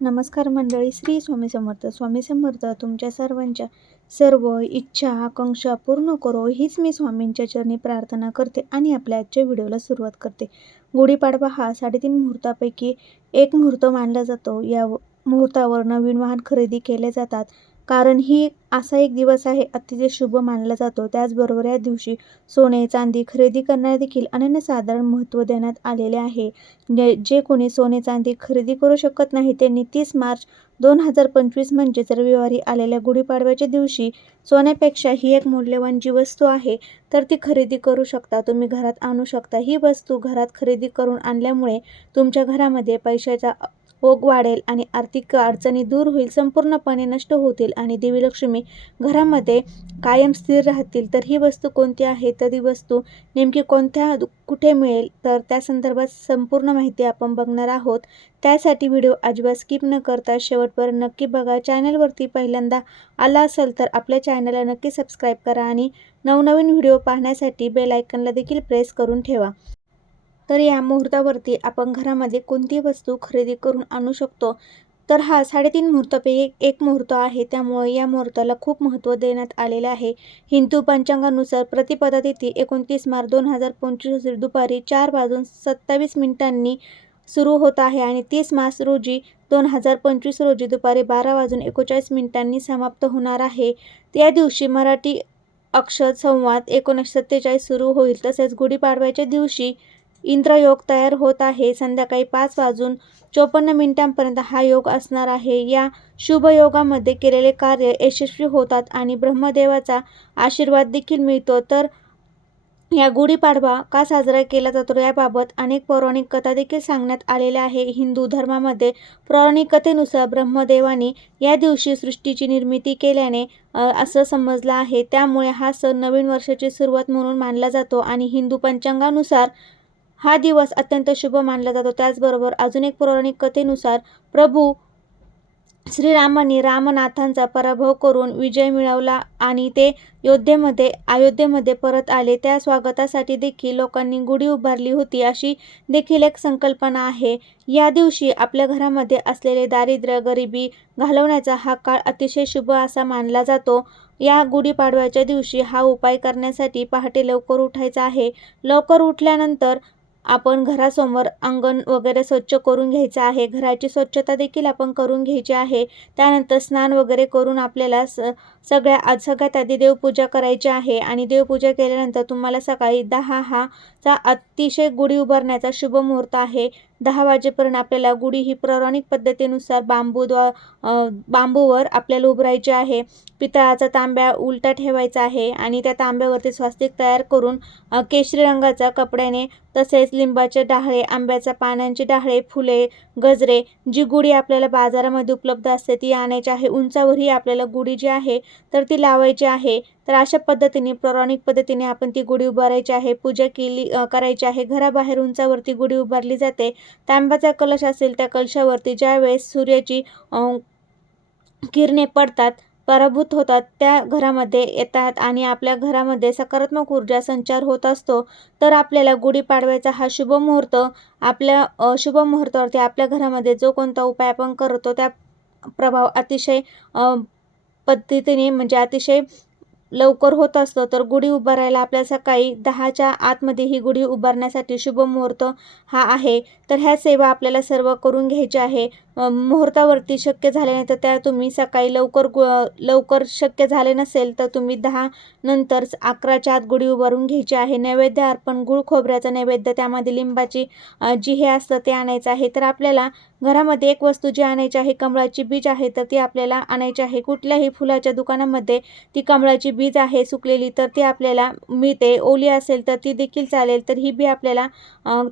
नमस्कार मंडळी श्री स्वामी समर्थ. स्वामी समर्थ तुमच्या सर्वांच्या सर्व इच्छा आकांक्षा पूर्ण करो हीच मी स्वामींच्या चरणी प्रार्थना करते आणि आपल्या आजच्या व्हिडिओला सुरुवात करते. गुढीपाडवा हा साडेतीन मुहूर्तापैकी एक मुहूर्त मानला जातो. या मुहूर्तावर नवीन वाहन खरेदी केले जातात. कारण ही असा एक दिवस आहे अतिशय शुभ मानला जातो. त्याचबरोबर या दिवशी सोने चांदी खरेदी करण्याला देखील अनन्यसाधारण महत्त्व देण्यात आलेले आहे. जे जे कोणी सोने चांदी खरेदी करू शकत नाही त्यांनी तीस मार्च दोन हजार पंचवीस म्हणजेच रविवारी आलेल्या गुढीपाडव्याच्या दिवशी सोन्यापेक्षा ही एक मौल्यवान जी वस्तू आहे तर ती खरेदी करू शकता. तुम्ही घरात आणू शकता. ही वस्तू घरात खरेदी करून आणल्यामुळे तुमच्या घरामध्ये पैशाचा ओघ वाढेल आणि आर्थिक अडचणी दूर होईल संपूर्णपणे नष्ट होतील आणि देवी लक्ष्मी घरामध्ये कायम स्थिर राहतील. तर ही वस्तू कोणती आहे? तर ही वस्तू नेमकी कोणत्या कुठे मिळेल? तर त्या संदर्भात संपूर्ण माहिती आपण बघणार आहोत. त्यासाठी व्हिडिओ अजिबात स्किप न करता शेवटपर्यंत नक्की बघा. चॅनलवरती पहिल्यांदा आला असेल तर आपल्या चॅनलला नक्की सबस्क्राईब करा आणि नवनवीन व्हिडिओ पाहण्यासाठी बेल आयकनला देखील प्रेस करून ठेवा. तर या मुहूर्तावरती आपण घरामध्ये कोणती वस्तू खरेदी करून आणू शकतो. तर हा साडेतीन मुहूर्तापैकी एक मुहूर्त आहे. त्यामुळे या मुहूर्ताला खूप महत्त्व देण्यात आलेले आहे. हिंदू पंचांगानुसार प्रतिपदा तिथी एकोणतीस मार्च दोन हजार पंचवीस दुपारी चार वाजून सत्तावीस मिनिटांनी सुरू होत आहे आणि तीस मार्च रोजी दोन हजार पंचवीस रोजी दुपारी बारा वाजून एकोणचाळीस मिनिटांनी समाप्त होणार आहे. त्या दिवशी मराठी अक्षर संवाद एकोणीसशे सत्तेचाळीस सुरू होईल. तसेच गुढीपाडव्याच्या दिवशी इंद्रयोग तयार होत आहे. संध्याकाळी पाच वाजून चोपन्न मिनिटांपर्यंत हा योग असणार आहे. या शुभ योगामध्ये केलेले कार्य यशस्वी होतात आणि ब्रह्मदेवाचा आशीर्वाद देखील मिळतो. तर या गुढीपाडवा का साजरा केला जातो याबाबत अनेक पौराणिक कथा देखील सांगण्यात आलेल्या आहे. हिंदू धर्मामध्ये पौराणिक कथेनुसार ब्रह्मदेवाने या दिवशी सृष्टीची निर्मिती केल्याने असं समजलं आहे. त्यामुळे हा सण नवीन वर्षाची सुरुवात म्हणून मानला जातो आणि हिंदू पंचांगानुसार हा दिवस अत्यंत शुभ मानला जातो. त्याचबरोबर अजून एक पौराणिक कथेनुसार प्रभू श्रीरामांनी रामनाथांचा पराभव करून विजय मिळवला आणि ते योद्धेमध्ये अयोध्येमध्ये परत आले. त्या स्वागतासाठी देखील लोकांनी गुढी उभारली होती अशी देखील एक संकल्पना आहे. या दिवशी आपल्या घरामध्ये असलेले दारिद्र्य गरिबी घालवण्याचा हा काळ अतिशय शुभ असा मानला जातो. या गुढीपाडव्याच्या दिवशी हा उपाय करण्यासाठी पहाटे लवकर उठायचा आहे. लवकर उठल्यानंतर आपण घरासमोर अंगण वगैरे स्वच्छ करून घ्यायचं आहे. घराची स्वच्छता देखील आपण करून घ्यायची आहे. त्यानंतर स्नान वगैरे करून आपल्याला स सगळ्या आज सगळ्यात आधी देवपूजा करायची आहे. आणि देवपूजा केल्यानंतर तुम्हाला सकाळी दहा हा चा अतिशय गुढी उभारण्याचा शुभ मुहूर्त आहे. दहा वाजेपर्यंत आपल्याला गुढी ही पौराणिक पद्धतीनुसार बांबू द्वा बांबूवर आपल्याला उभारायची आहे. पितळाचा तांब्या उलटा ठेवायचा आहे आणि त्या तांब्यावरती स्वास्तिक तयार करून केशरी रंगाचा कपड्याने तसेच लिंबाचे डहाळे आंब्याच्या पानांचे डहाळे फुले गजरे जी गुढी आपल्याला बाजारामध्ये उपलब्ध असते ती आणायची आहे. उंचावरही आपल्याला गुढी जी आहे तर ती लावायची आहे. तर अशा पद्धतीने पौराणिक पद्धतीने आपण ती गुढी उभारायची आहे. पूजा केली करायची आहे. घराबाहेर उंचावरती गुढी उभारली जाते. तांब्याचा कलश असेल त्या कलशावरती ज्यावेळेस सूर्याची किरणे पडतात पराभूत होतात त्या घरामध्ये येतात आणि आपल्या घरामध्ये सकारात्मक ऊर्जा संचार होत असतो तर आपल्याला गुढीपाडव्याचा हा शुभ मुहूर्त आपल्या शुभ मुहूर्तावरती आपल्या घरामध्ये जो कोणता उपाय आपण करतो त्या प्रभाव अतिशय पद्धतीने म्हणजे अतिशय लवकर होत असतं. तर गुढी उभारायला आपल्या सकाळी दहाच्या आतमध्ये ही गुढी उभारण्यासाठी शुभ मुहूर्त हा आहे. तर ह्या सेवा आपल्याला सर्व करून घ्यायच्या आहे. मुहूर्तावरती शक्य झाले नाही तर त्या तुम्ही सकाळी लवकर गु लवकर शक्य झाले नसेल तर तुम्ही दहा नंतर अकराच्या आत गुढी उभारून घ्यायची आहे. नैवेद्य अर्पण गुळ खोबऱ्याचं नैवेद्य त्यामध्ये लिंबाची जी हे असतं ते आणायचं आहे. तर आपल्याला घरामध्ये एक वस्तू जी आणायची आहे कमळाची बीज आहे तर ती आपल्याला आणायची आहे. कुठल्याही फुलाच्या दुकानामध्ये ती कमळाची बीज आहे सुकलेली तर ती आपल्याला मिळते. ओली असेल तर ती देखील चालेल तर ही बी आपल्याला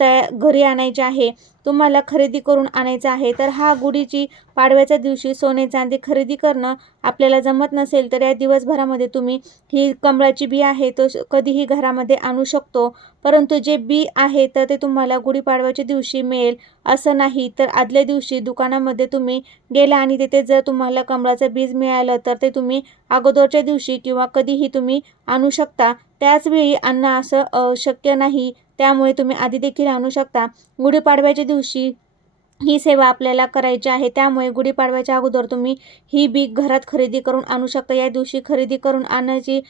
तया घरी आणायची आहे. तुम्हाला खरेदी करून आणायचा आहे तर हा गुढीची पाडव्याच्या दिवशी सोने चांदी खरेदी करणं आपल्याला जमत नसेल तर या दिवसभरामध्ये तुम्ही ही कमळाची बी आहे तो कधीही घरामध्ये आणू शकतो. परंतु जे बी आहे तर ते तुम्हाला गुढीपाडव्याच्या दिवशी मिळेल असं नाही तर आदल्या दिवशी दुकानामध्ये तुम्ही गेला आणि तिथे जर तुम्हाला कमळाचं बीज मिळालं तर ते तुम्ही अगोदरच्या दिवशी किंवा कधीही तुम्ही आणू शकता. त्याचवेळी आणणं असं शक्य नाही. त्यामुळे तुम्ही आधी देखील आणू शकता. गुढीपाडव्याच्या दिवशी ही सेवा आपल्याला करायची आहे. त्यामुळे गुढीपाडव्याच्या अगोदर तुम्ही ही बी घरात खरेदी करून आणू शकता. या दिवशी खरेदी करून आणायची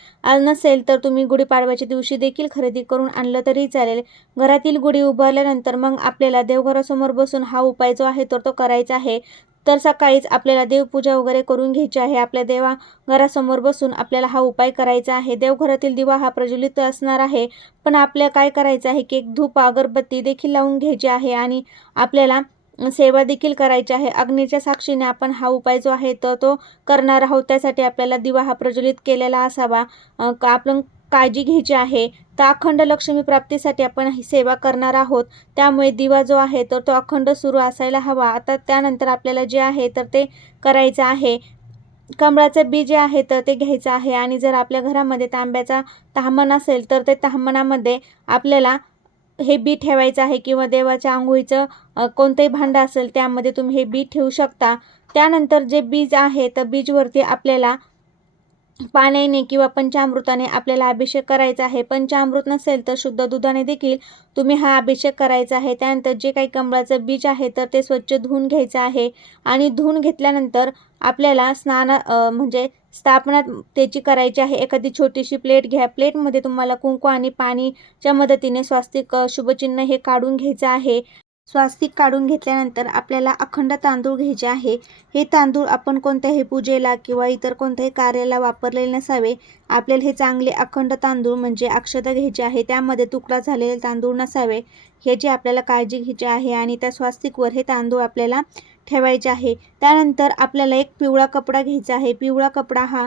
नसेल तर तुम्ही गुढीपाडव्याच्या दिवशी देखील खरेदी करून आणलं तरी चालेल. घरातील गुढी उभारल्यानंतर मग आपल्याला देवघरासमोर बसून हा उपाय जो आहे तर तो करायचा आहे. तर सकाळीच आपल्याला देवपूजा वगैरे करून घ्यायची आहे. आपल्या देवा घरासमोर बसून आपल्याला हा उपाय करायचा आहे. देवघरातील दिवा हा प्रज्वलित असणार आहे. पण आपल्या काय करायचं आहे? की एक धूप अगरबत्ती देखील लावून घ्यायची आहे आणि आपल्याला सेवा देखील करायची आहे. अग्नीच्या साक्षीने आपण हा उपाय जो आहे तर तो करणार आहोत. त्यासाठी आपल्याला दिवा हा प्रज्वलित केलेला असावा. का- आपण काळजी घ्यायची आहे. तर अखंड लक्ष्मी प्राप्तीसाठी आपण ही सेवा करणार आहोत. त्यामुळे दिवा जो आहे तर तो अखंड सुरू असायला हवा. आता त्यानंतर आपल्याला जे आहे तर ते करायचं आहे. कमळाचं बी जे आहे तर ते घ्यायचं आहे. आणि जर आपल्या घरामध्ये तांब्याचा ताहमन असेल तर ते ताहमनामध्ये आपल्याला हे बी ठेवायचं आहे किंवा देवाच्या आंघोळीचं कोणतंही भांडं असेल त्यामध्ये तुम्ही हे बी ठेवू शकता. त्यानंतर जे बीज आहे तर बीजवरती आपल्याला पाण्याने किंवा पंचामृताने आपल्याला अभिषेक करायचा आहे. पंचामृत नसेल तर शुद्ध दुधाने देखील तुम्ही हा अभिषेक करायचा आहे. त्यानंतर जे काही कमळाचं बीज आहे तर ते स्वच्छ धुवून घ्यायचं आहे. आणि धुवून घेतल्यानंतर आपल्याला स्नान म्हणजे स्थापना त्याची करायची आहे. एखादी छोटीशी प्लेट घ्या. प्लेटमध्ये तुम्हाला कुंकू आणि पाणीच्या मदतीने स्वास्तिक शुभचिन्ह हे काढून घ्यायचं आहे. स्वास्तिक काढून घेतल्यानंतर आपल्याला अखंड तांदूळ घ्यायचे आहे. हे तांदूळ आपण कोणत्याही पूजेला किंवा इतर कोणत्याही कार्याला वापरलेले नसावे. आपल्याला हे चांगले अखंड तांदूळ म्हणजे अक्षता घ्यायचे आहे. त्यामध्ये तुकडा झालेले तांदूळ नसावे. ह्याची आपल्याला काळजी घ्यायची आहे आणि त्या स्वास्तिकवर हे तांदूळ आपल्याला ठेवायचे आहे. त्यानंतर आपल्याला एक पिवळा कपडा घ्यायचा आहे. पिवळा कपडा हा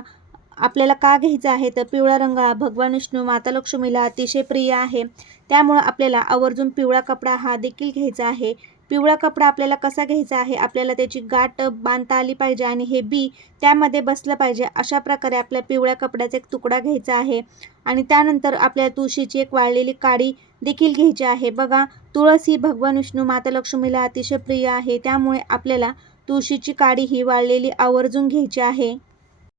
आपल्याला का घ्यायचा आहे? तर पिवळा रंग हा भगवान विष्णू माता लक्ष्मीला अतिशय प्रिय आहे. त्यामुळं आपल्याला आवर्जून पिवळा कपडा हा देखील घ्यायचा आहे. पिवळा कपडा आपल्याला कसा घ्यायचा आहे? आपल्याला त्याची गाठ बांधता आली पाहिजे आणि हे बी त्यामध्ये बसलं पाहिजे. अशा प्रकारे आपल्या पिवळ्या कपड्याचा एक तुकडा घ्यायचा आहे. आणि त्यानंतर आपल्या तुळशीची एक वाळलेली काडी देखील घ्यायची आहे. बघा तुळस ही भगवान विष्णू माता लक्ष्मीला अतिशय प्रिय आहे. त्यामुळे आपल्याला तुळशीची काडी ही वाळलेली आवर्जून घ्यायची आहे.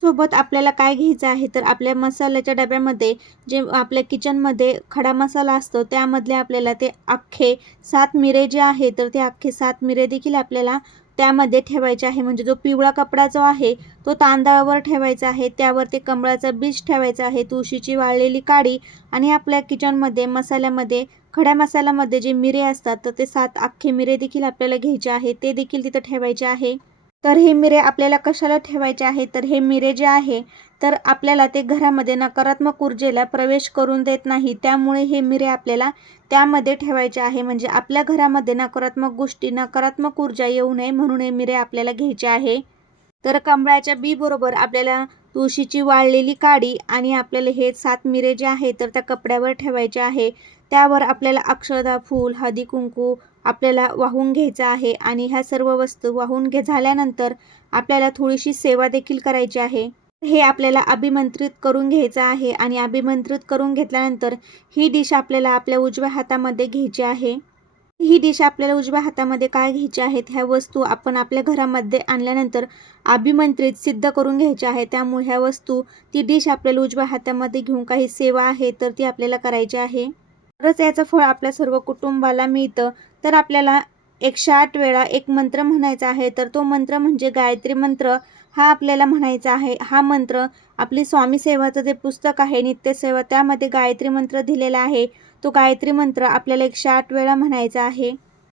सोबत आपल्याला काय घ्यायचं आहे? तर आपल्या मसाल्याच्या डब्यामध्ये जे आपल्या किचनमध्ये खडा मसाला असतो त्यामधले आपल्याला ते अख्खे सात मिरे जे आहे तर ते अख्खे सात मिरे देखील आपल्याला त्यामध्ये ठेवायचे आहे. म्हणजे जो पिवळा कपडा जो आहे तो तांदळावर ठेवायचा आहे. त्यावर ते कमळाचं बीज ठेवायचं आहे. तुळशीची वाळलेली काडी आणि आपल्या किचनमध्ये मसाल्यामध्ये खड्या मसाल्यामध्ये जे मिरे असतात तर ते सात अख्खे मिरे देखील आपल्याला घ्यायचे आहे. ते देखील तिथं ठेवायचे आहे. तर हे मिरे आपल्याला कशाला ठेवायचे आहे? तर हे मिरे जे आहे तर आपल्याला ते घरामध्ये नकारात्मक ऊर्जेला प्रवेश करून देत नाही. त्यामुळे हे मिरे आपल्याला त्यामध्ये ठेवायचे आहे. म्हणजे आपल्या घरामध्ये नकारात्मक गोष्टी नकारात्मक ऊर्जा येऊ नये म्हणून हे मिरे आपल्याला घ्यायचे आहे. तर कमळाच्या बी बरोबर आपल्याला तुळशीची वाळलेली काडी आणि आपल्याला हे सात मिरे जे आहे तर त्या कपड्यावर ठेवायचे आहे. त्यावर आपल्याला अक्षदा फूल हळदी कुंकू आपल्याला वाहून घ्यायचं आहे आणि ह्या सर्व वस्तू वाहून घे झाल्यानंतर आपल्याला थोडीशी सेवा देखील करायची आहे. हे आपल्याला अभिमंत्रित करून घ्यायचं आहे आणि अभिमंत्रित करून घेतल्यानंतर ही डिश आपल्याला आपल्या उजव्या हातामध्ये घ्यायची आहे. ही डिश आपल्याला उजव्या हातामध्ये काय घ्यायची आहेत ह्या वस्तू आपण आपल्या घरामध्ये आणल्यानंतर अभिमंत्रित सिद्ध करून घ्यायच्या आहे. त्यामुळे ह्या वस्तू ती डिश आपल्याला उजव्या हातामध्ये घेऊन काही सेवा आहे तर ती आपल्याला करायची आहे. तरच याचं फळ आपल्या सर्व कुटुंबाला मिळतं. तर आपल्याला एकशे आठ वेळा एक मंत्र म्हणायचा आहे. तर तो मंत्र म्हणजे गायत्री मंत्र. हा आपल्याला म्हणायचा आहे. हा मंत्र आपली स्वामी सेवाचं जे पुस्तक आहे नित्यसेवा त्यामध्ये गायत्री मंत्र दिलेला आहे. तो गायत्री मंत्र आपल्याला एकशे आठ वेळा म्हणायचा आहे.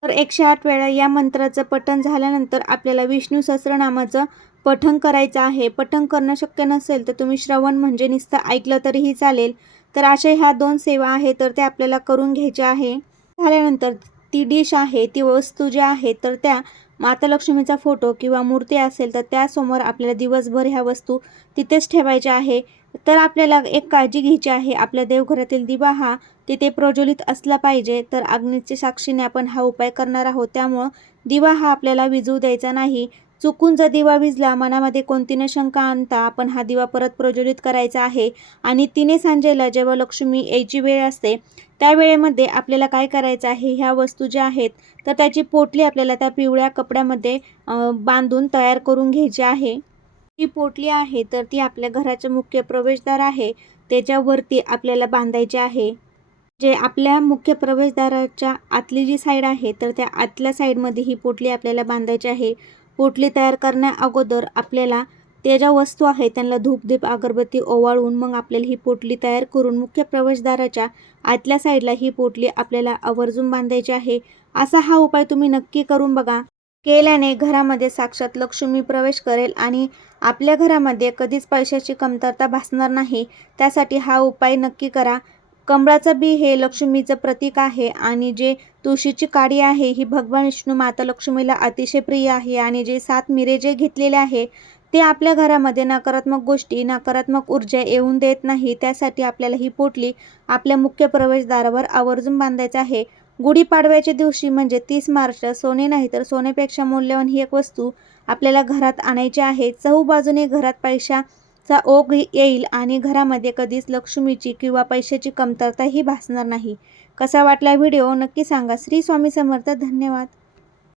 तर एकशे आठ वेळा या मंत्राचं पठण झाल्यानंतर आपल्याला विष्णू सहस्रनामाचं पठण करायचं आहे. पठण करणं शक्य नसेल तर तुम्ही श्रवण म्हणजे नुसतं ऐकलं तरीही चालेल. तर अशा ह्या दोन सेवा आहे तर ते आपल्याला करून घ्यायच्या आहे. झाल्यानंतर ती डिश आहे ती वस्तू ज्या आहे तर त्या माता लक्ष्मीचा फोटो किंवा मूर्ती असेल तर त्यासमोर आपल्याला दिवसभर ह्या वस्तू तिथेच ठेवायच्या आहे. तर आपल्याला एक काळजी घ्यायची आहे आपल्या देवघरातील दिवा हा तिथे प्रज्वलित असला पाहिजे तर अग्नीच्या साक्षीने आपण हा उपाय करणार आहोत. त्यामुळं दिवा हा आपल्याला विजू द्यायचा नाही चुकून जर दिवा विजला मनामध्ये कोणती न शंका आणता आपण हा दिवा परत प्रज्वलित करायचा आहे. आणि तिने सांजेला जेव्हा लक्ष्मी यायची वेळ असते त्या वेळेमध्ये आपल्याला काय करायचं आहे? ह्या वस्तू ज्या आहेत तर त्याची पोटली आपल्याला त्या पिवळ्या कपड्यामध्ये बांधून तयार करून घ्यायची आहे. ही पोटली आहे तर ती आपल्या घराचं मुख्य प्रवेशद्वार आहे. त्याच्यावरती आपल्याला बांधायची आहे. जे आपल्या मुख्य प्रवेशद्वाराच्या आतली जी साईड आहे तर त्या आतल्या साईडमध्ये ही पोटली आपल्याला बांधायची आहे. पोटली तयार करण्या अगोदर आपल्याला त्या ज्या वस्तू आहेत त्यांना धूपधीप अगरबत्ती ओवाळून मग आपल्याला ही पोटली तयार करून मुख्य प्रवेशद्वाराच्या आतल्या साईडला ही पोटली आपल्याला आवर्जून बांधायची आहे. असा हा उपाय तुम्ही नक्की करून बघा. केल्याने घरामध्ये साक्षात लक्ष्मी प्रवेश करेल आणि आपल्या घरामध्ये कधीच पैशाची कमतरता भासणार नाही. त्यासाठी हा उपाय नक्की करा. कमळाचं बी हे लक्ष्मीचं प्रतीक आहे आणि जे तुळशीची काडी आहे ही भगवान विष्णू माता लक्ष्मीला अतिशय प्रिय आहे आणि जे सात मिरे जे घेतलेले आहे ते आपल्या घरामध्ये नकारात्मक गोष्टी नकारात्मक ऊर्जा येऊन देत नाही त्यासाठी आपल्याला ही पोटली आपल्या मुख्य प्रवेशद्वारावर आवर्जून बांधायचं आहे. गुढीपाडव्याच्या दिवशी म्हणजे तीस मार्च सोने नाही तर सोन्यापेक्षा मौल्यवान ही एक वस्तू आपल्याला घरात आणायची आहे. चहू बाजूने घरात चा ओघ येईल आणि घरामध्ये कधीच लक्ष्मीची किंवा पैशाची कमतरताही भासणार नाही. कसा वाटला व्हिडिओ नक्की सांगा. श्री स्वामी समर्थ धन्यवाद.